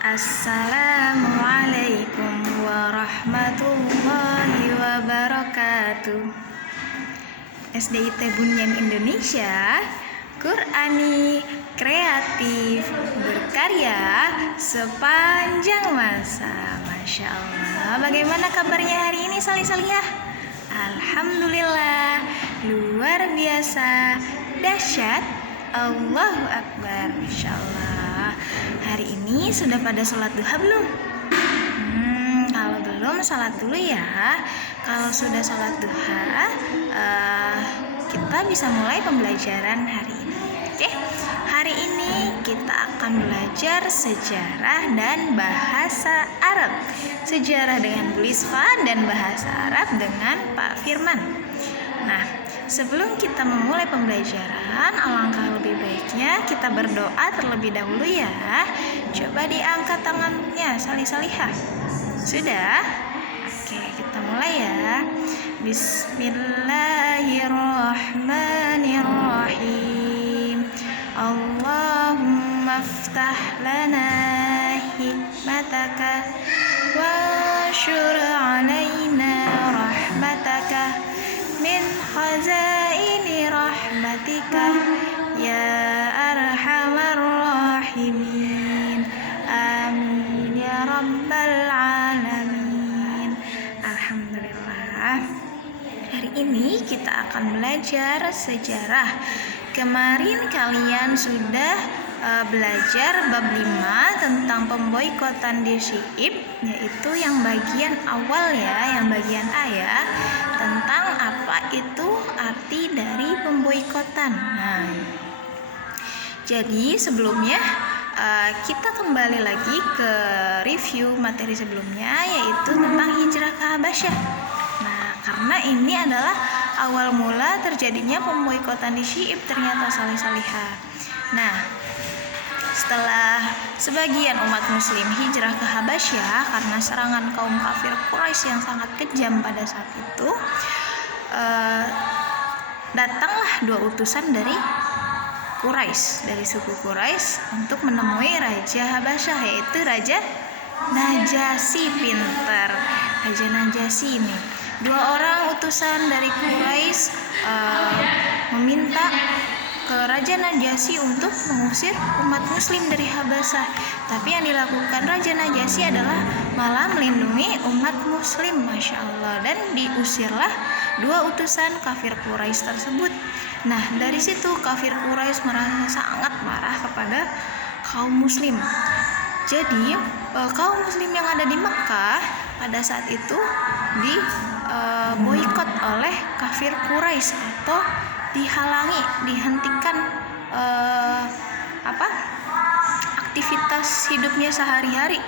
Assalamualaikum warahmatullahi wabarakatuh. SDIT Bunyan Indonesia, Qur'ani, kreatif, berkarya sepanjang masa. Masya Allah. Bagaimana kabarnya hari ini, salih-salihah? Alhamdulillah, luar biasa, dahsyat, Allahu Akbar, Masya Allah. Hari ini sudah pada sholat duha belum? Kalau belum, sholat dulu ya. Kalau sudah sholat duha, kita bisa mulai pembelajaran hari ini. Oke, hari ini kita akan belajar sejarah dan bahasa Arab. Sejarah dengan Bu Lisfa dan bahasa Arab dengan Pak Firman. Nah, sebelum kita memulai pembelajaran, alangkah lebih baiknya kita berdoa terlebih dahulu ya. Coba diangkat tangannya, salih-salihah. Sudah? Oke, kita mulai ya. Bismillahirrahmanirrahim. Allahumma aftah lana hikmataka wa syur alaina rahmataka min khazaini rahmatika ya arhamar rahimin. Amin ya rabbal alamin. Alhamdulillah. Hari ini kita akan belajar sejarah. Kemarin kalian sudah belajar bab 5 tentang pemboikotan di Syi'ib, yaitu yang bagian awal ya, yang bagian A ya, tentang apa itu arti dari pemboikotan. Nah, jadi sebelumnya kita kembali lagi ke review materi sebelumnya, yaitu tentang hijrah ke Habasyah. Nah, karena ini adalah awal mula terjadinya pemboikotan di Syi'ib ternyata, salih-salihah. Nah, setelah sebagian umat muslim hijrah ke Habasyah karena serangan kaum kafir Quraisy yang sangat kejam pada saat itu, datanglah 2 utusan dari Quraisy, dari suku Quraisy, untuk menemui Raja Habasyah, yaitu Raja Najasyi. Pintar, Raja Najasyi ini. 2 orang utusan dari Quraisy meminta ke Raja Najasyi untuk mengusir umat muslim dari Habasyah. Tapi yang dilakukan Raja Najasyi adalah malah melindungi umat muslim, Masya Allah. Dan diusirlah 2 utusan kafir Quraisy tersebut. Nah, dari situ kafir Quraisy merasa sangat marah kepada kaum muslim. Jadi kaum muslim yang ada di Mekah pada saat itu boikot oleh kafir Quraisy atau dihalangi, dihentikan aktivitas hidupnya sehari-hari.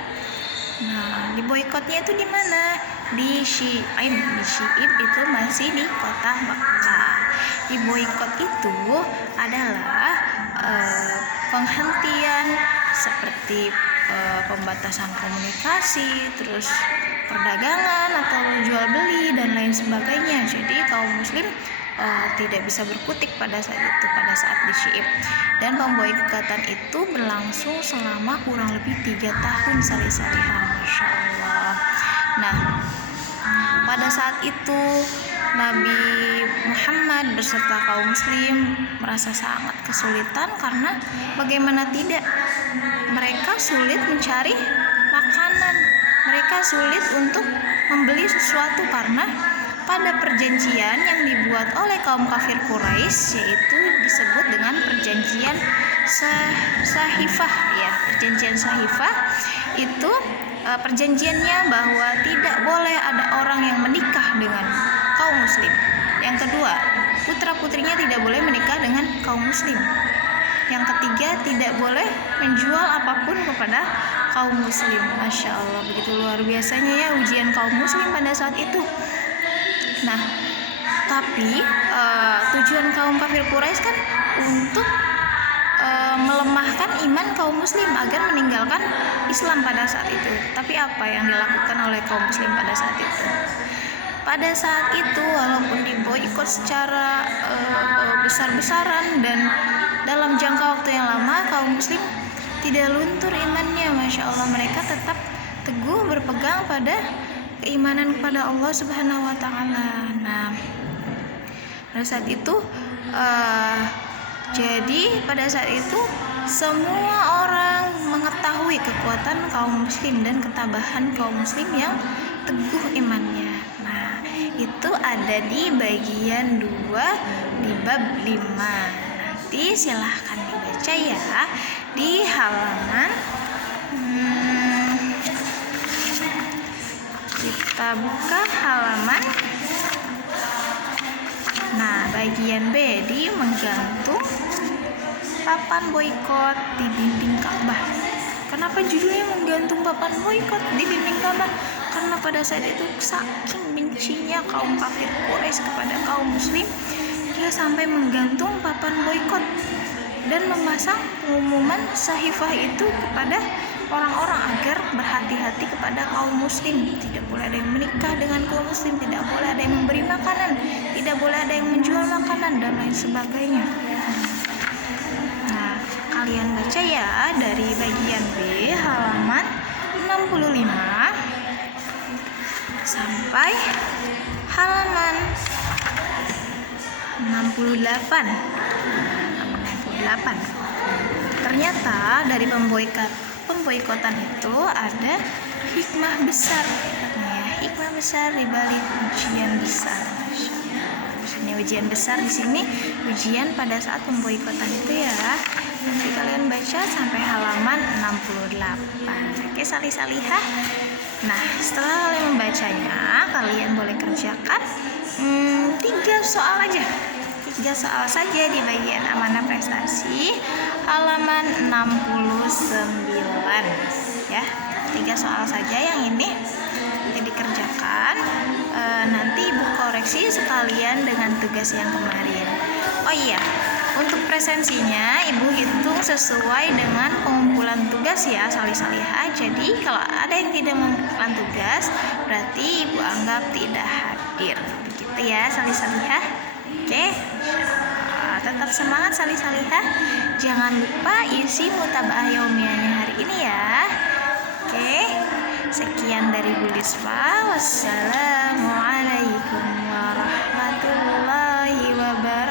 Nah, diboikotnya itu di mana? Di Syi'ib. Di Syi'ib itu masih di kota Mekah. Diboikot itu adalah penghentian seperti pembatasan komunikasi, terus perdagangan atau jual beli dan lain sebagainya. Jadi kaum muslim tidak bisa berkutik pada saat itu, pada saat di Syi'ib. Dan pemboikotan itu berlangsung selama kurang lebih 3 tahun, salih-salihah, Masya Allah. Nah, pada saat itu Nabi Muhammad beserta kaum muslim merasa sangat kesulitan karena bagaimana tidak, mereka sulit mencari makanan, mereka sulit untuk membeli sesuatu karena pada perjanjian yang dibuat oleh kaum kafir Quraisy, yaitu disebut dengan perjanjian Sahifah ya. Perjanjian Sahifah itu perjanjiannya bahwa tidak boleh ada orang yang menikah dengan kaum muslim. Yang kedua, putra-putrinya tidak boleh menikah dengan kaum muslim. Yang ketiga, tidak boleh menjual apapun kepada kaum muslim. Masya Allah, begitu luar biasanya ya ujian kaum muslim pada saat itu. Nah, tapi tujuan kaum kafir Quraisy kan untuk melemahkan iman kaum muslim agar meninggalkan Islam pada saat itu. Tapi apa yang dilakukan oleh kaum muslim pada saat itu? Pada saat itu walaupun diboikot secara besar-besaran dan dalam jangka waktu yang lama, kaum muslim tidak luntur imannya. Masya Allah, mereka tetap teguh berpegang pada keimanan kepada Allah Subhanahu wa Ta'ala. Nah, pada saat itu pada saat itu semua orang mengetahui kekuatan kaum muslim dan ketabahan kaum muslim yang teguh imannya. Nah, itu ada di bagian 2 di bab 5. Nanti silahkan dibaca ya di halaman kita buka halaman. Nah, bagian B di menggantung papan boikot di dinding Ka'bah. Kenapa judulnya menggantung papan boikot di dinding Ka'bah? Karena pada saat itu saking bencinya kaum kafir Quraisy kepada kaum muslim, dia sampai menggantung papan boikot dan memasang pengumuman sahifah itu kepada orang-orang agar berhati-hati kepada kaum muslim. Tidak boleh ada yang menikah dengan kaum muslim, tidak boleh ada yang memberi makanan, tidak boleh ada yang menjual makanan dan lain sebagainya. Nah, kalian baca ya dari bagian B halaman 65 sampai halaman 68. Ternyata dari pemboikotan itu ada hikmah besar. Hikmah besar di balik ujian besar. Maksudnya ujian besar di sini ujian pada saat pemboikotan itu ya. Nanti kalian baca sampai halaman 68. Oke, salih-salihah. Nah, setelah kalian membacanya, kalian boleh kerjakan 3 soal aja. 3 soal saja di bagian amanah prestasi halaman 69 ya. 3 soal saja yang ini nanti dikerjakan. Nanti ibu koreksi sekalian dengan tugas yang kemarin. Oh iya, untuk presensinya ibu hitung sesuai dengan pengumpulan tugas ya, salih-salihah. Jadi kalau ada yang tidak mengumpulkan tugas, berarti ibu anggap tidak hadir. Begitu ya, salih-salihah. Oke, tetap semangat salih-salihah. Jangan lupa isi mutabaah yaumiyahnya hari ini ya. Oke, sekian dari Bu Lisfa. Wassalamualaikum warahmatullahi wabarakatuh.